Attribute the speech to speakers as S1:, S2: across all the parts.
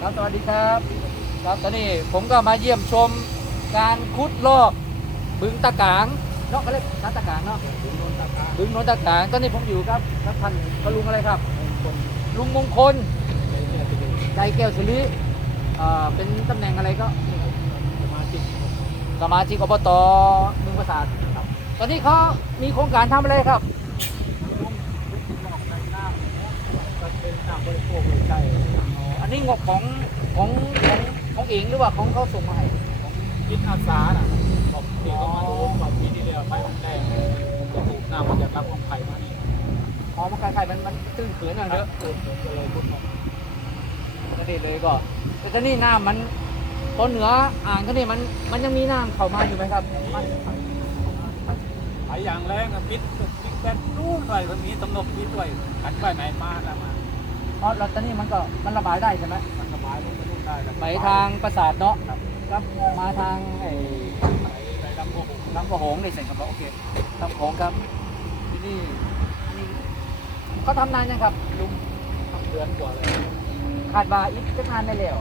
S1: ครับสวัสดีครับ ครับตอนนี้ผมก็มาเยี่ยมชมการขุดลอกบึงตะกางเนาะเขาเรียกน้ำตะกางเนาะ
S2: ถึงโดนตาตา
S1: บึงโนนตะกางตอนนี้ผมอยู่ครับครับท่านพลุงอะไรครับ
S2: คน
S1: ลุงมงคล
S2: ในเนี่ยจะเป็น
S1: ใจแก้วสิริอ่าเป็นตำแหน่งอะไรก็
S2: สมาชิก
S1: สมาชิกอบตเมืองประสาทครับตอนนี้เขามีโครงการทำอะไรครับ
S2: ลงลอกในน้ำเนี่ยก็เป็นน้ำบริโภคเลยใช่
S1: อ๋ออั นนี้งบของของของของเองหรือว่าของเขาส่งมาให้
S2: ของจิตอาสาน่ะผมที่เขามาดูว่าปีที่แล้วไปวันแรกผมก็ถูกน้ำมาจากรับของไผ่มานี่
S1: อ๋อมันคล้ายๆมันมันตื้นเขือนอะไร
S2: เย
S1: เย
S2: อะ
S1: อะ
S2: ผมก็เลยพูดมา
S1: ก็นี่เลยก็แต่ตอนนี้น้ำมันตอนเหนืออ่างก็นี่มันมันยังมีน้ำเข้ามาอยู่ไหมครับมัน
S2: หลายอย่างแรงอะปิดปิดแบตรู้ไปมันมีตำหนบปิดด้วยขันไปไหนมาแล้วมา
S1: เพราะเราตอนนี้มันก็มันระบายได้ใช่ไหม
S2: มันสบายลงไปนู่นได้แล้ว
S1: ไปทางประสาทเนาะ
S2: ครับ
S1: ครับมาทางไอ้
S2: ไปไปลำโพง
S1: ลำกระโหงนี่เสร็จครับโอเคลำโขงครับที่นี่นี่เขาทำนานยังครับลุง
S2: ทำเดือนกว่าเลย
S1: คาดว่าอีกจะนานไม่แล้ว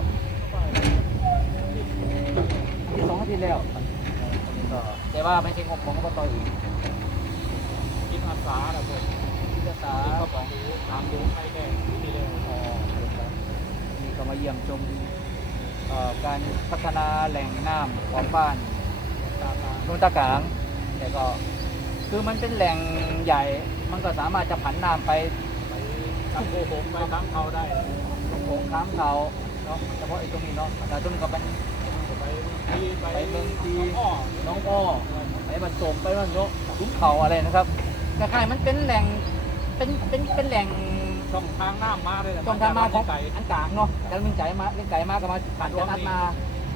S1: อีกสองอาทิตย์แล้วก็แต่ว่าไม่ใช่งบของอบตอีก
S2: กินอาสาแล้วผม
S1: ที่จะสา
S2: ที่เขาบอกดูถามดูใครแก่ปีที่แล้ว
S1: อ๋อครับนี่ก็มา เยี่ยมชมการพัฒนาแหล่งน้ำของบ้านนุ่นตะกางแต่ก็คือมันเป็นแหล่งใหญ่ มันก็สามารถจะผันน้ำไป
S2: ไปทำโกหกไปทั้งเขาได้
S1: โขงค้ามเขาเนาะเฉพาะไอ้ตรงนี้เนาะแต่ตรงนี้ก็เป็น
S2: ไปไป
S1: ไปเมืองจีน้องอ้อไปบรรจมไปมันโยขุนเขาอะไรนะครับคล้ายๆมันเป็นแหล่งเป็นเป็นเป็นแหล่ง
S2: ช่องทางน้ำมาเลย
S1: ช่องทางมาของ
S2: ไก่
S1: อันกลางเนาะแล้วมึงใจมาเล่นไก่มาก็มาผ่านจันนัดมา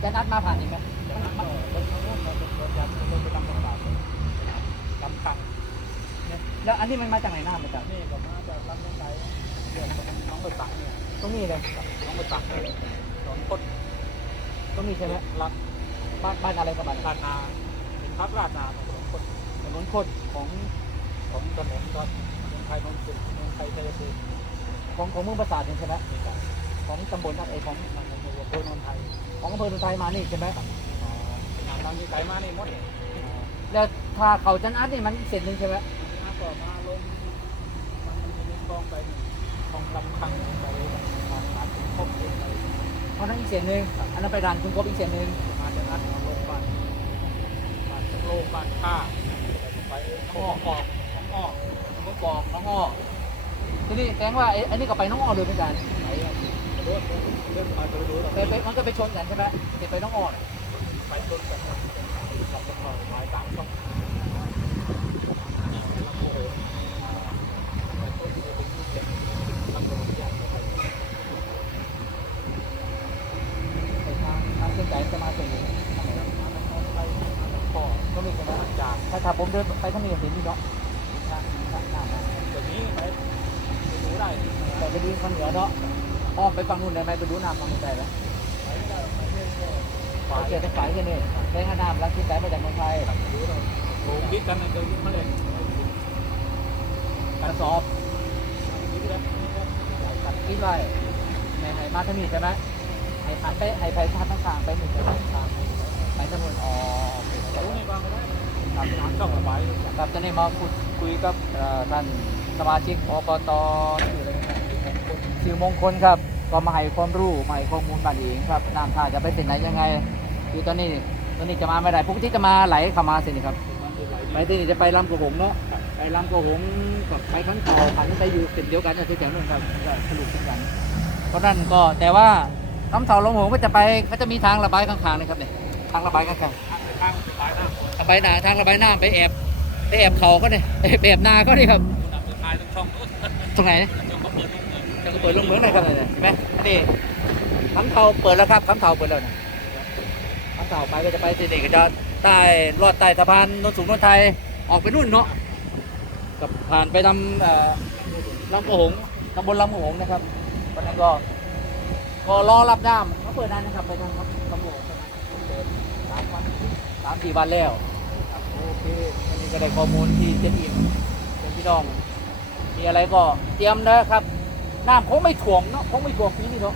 S1: จันนัดมาผ่านอีกไหม
S2: จากนั้นก็เดินทางโน้นเราเป็นคนยันเดินไปลำบากลำคัง
S1: แล้วอันนี้มันมาจากไหนน้ำมาจาก
S2: นี่ก็มาจากลำไก่เรื่องของน้องไปตักเนี่ย
S1: ตรงนี้เลย
S2: น้องไปตักเลยหนองคด
S1: ตรงนี้ใช่ไหม
S2: รัก
S1: บ้านบ้านอะไรกับบ้าน
S2: ราดนาเป็นพักราดนาของหนองคด
S1: ถนนโคตรของ
S2: ของถนนครับ เมืองไทยนนท์สุดเมืองไทยชัยภูมิ
S1: ของของเมืองประสาทใช่ไหม
S2: นี่ครับ
S1: ของตำบลอะไรของ
S2: มันเป็นอำเภอนนทไทย
S1: ของอำเภอนุนไทยมานี่ใช่ไหม
S2: งานทางที่ไกลมานี่หมดเลย
S1: แล้วถ้าเขาจันอัดนี่มันอีกเส้นหนึ่งใช่ไหม
S2: น้ำก็มาลงมันมีคลองไปคลองลำคังไปทางหาดคบเองไป
S1: เพราะนั้นอีกเส้นหนึ่งอันนั้นไปด่านคุณกบอีกเส้นหนึ่ง
S2: มาจากนั้นมาลงบ้านบ้านจักโลกบ้านข้าไปอ้อออกของ อ้อ
S1: ผมก็บอกน้องอ้อทีนี้แสดงว่าไอ้อันนี้ก็ไปน้องอ้อเลยเหมือนกัน
S2: ไปกระโดดเรื่องมาจะไปดูหรอ
S1: ไปมันก็ไปชนกันใช่ไหมเก็บไปน้องอ้อน่ะ
S2: ไปชนกันลำตะคองหมายสามช่องไปต้นที่เป็นลูกเด็กลำโพงใหญ่ไป
S1: ไปทางทางเส้นใจจะมาตรงนี้
S2: ไปพ่อ
S1: ก็มีใช่ไหม
S2: จาก
S1: ถ้าถ้าผมเดินไปทางนี้เห็นนี่เนาะทางทางทาง
S2: เดี๋ยวนี้ไปดูได้
S1: แต่ไปดูทางเหนือเนาะอ้อมไปฝั่งนู้นได้ไหมไปดูน้ำฝั่งนู้นได้ไหม
S2: ไปได้ไปเรื่อย
S1: ฝายเจอทั้งฝายเจอนี่ได้ห้าน้ำรักที่ใจมาจากเมืองไทย
S2: ๆดูได้โอ้คิดกันเดินมาเลย
S1: กระสอบ
S2: คิดแล้ว
S1: ตัดคิดไว้ในไหมาทางนี้ใช่ไหมไอ้พันไปไอ้ไปทางต่างๆไปหนึ่งไปทางไปถนนอ๋อโอเคครับ
S2: รู้ในบางไม่ได้
S1: ครับ
S2: น้ำช่องระบาย
S1: ครับตอนนี้มาคุยคุยกับเอ่อท่านสมาชิกอบตชื่ออะไร นะครับชื่อมงคลครับ ก็มาให้ความรู้มาให้ข้อมูลบ้านเองครับน้ำท่าจะไปเส้นไหนยังไง คือตอนนี้ตอนนี้จะมาไม่ได้ปกติจะมาไหลเข้ามาเส้นนี้ครับไปที่นี่จะไปลำกระหงเนาะไปลำกระหงกับไปข้างเก่าผันไปอยู่เส้นเดียวกันที่แถวนู้นครับก็สรุปกัน เพราะนั่นก็แต่ว่าคำเต่าลงหงก็จะไปเขาจะมีทางระบายข้างๆนะครับเนี่ยทางระบายข้าง
S2: ข้างปลายน้ำ
S1: ๆระบายน้ำทางระบายน้ำไปแอบไปแอบเขาก็เนี่ยไปแอบนาก็นี่ครับ
S2: น้ำสุดท้ายต้องช่องนู้น
S1: ตรงไหน จะเปิดลงเหมืองไหนครับเนี่ยเห็นไหมนี่คำเต่าเปิดแล้วครับคำเต่าเปิดแล้วนะคำเต่าไปก็จะไปสิเด็กก็จะใต้ลอดใต้สะพานนนสูงนนไทยออกไปนู่นเนาะกับผ่านไปทำอ่อลำโขงตำบลลำโขงนะครับวันนั้นก็ก็รอรับน้ำเขาเปิดนานนะครับไปทางลำโขงสามวันสามสี่วันแล้วโอเควันนี้ก็ได้ข้อมูลที่เจ็ดอิ่มเป็นพี่น้องมีอะไรก็เตรียมนะครับ น้ำคงไม่ถ่วงเนาะคงไม่ถ่วงปีนี้เนาะ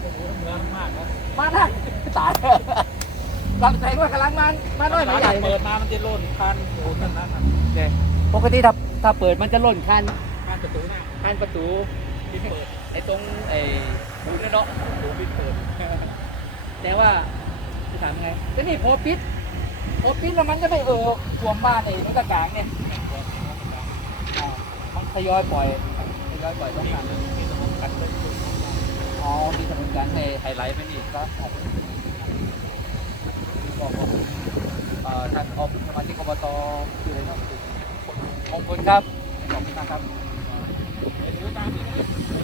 S2: โอ้โหเมืองมากนะ
S1: มาได้ตายลำแสงว่ากำลังมันมาน้อยมาใหญ่เล
S2: เปิ
S1: ย
S2: ดมามันจะล่นคันโอ้กันนั้นน่ะ
S1: เนี่ยปกติถ้าถ้าเปิดมันจะหล่นคัน
S2: คันประตูหน้า
S1: คันประตู
S2: ปิดเปิด
S1: ไอ้ตรงไอ้หูเนี่ยเนาะ
S2: ประตูปิดเปิด
S1: แต่ว่าจะถามไงก็นี่พอปิดพอปิดแล้วมันก็ไม่เออท่วมบ้านไอ้นุกกลางเนี่ยอ่ามันทยอยปล่อยทยอยปล่อยต้อง
S2: มี
S1: การ
S2: มีสมอง กันเลย
S1: อ๋อมีถนนการในไฮไลท์ไหมนี่ก็ออกบอกบอกเอ่อท่านออกสมาชิกอบตคืออะไรครับมงคลครับขอบคุณนะครับ
S2: เดี๋ยวตามนี้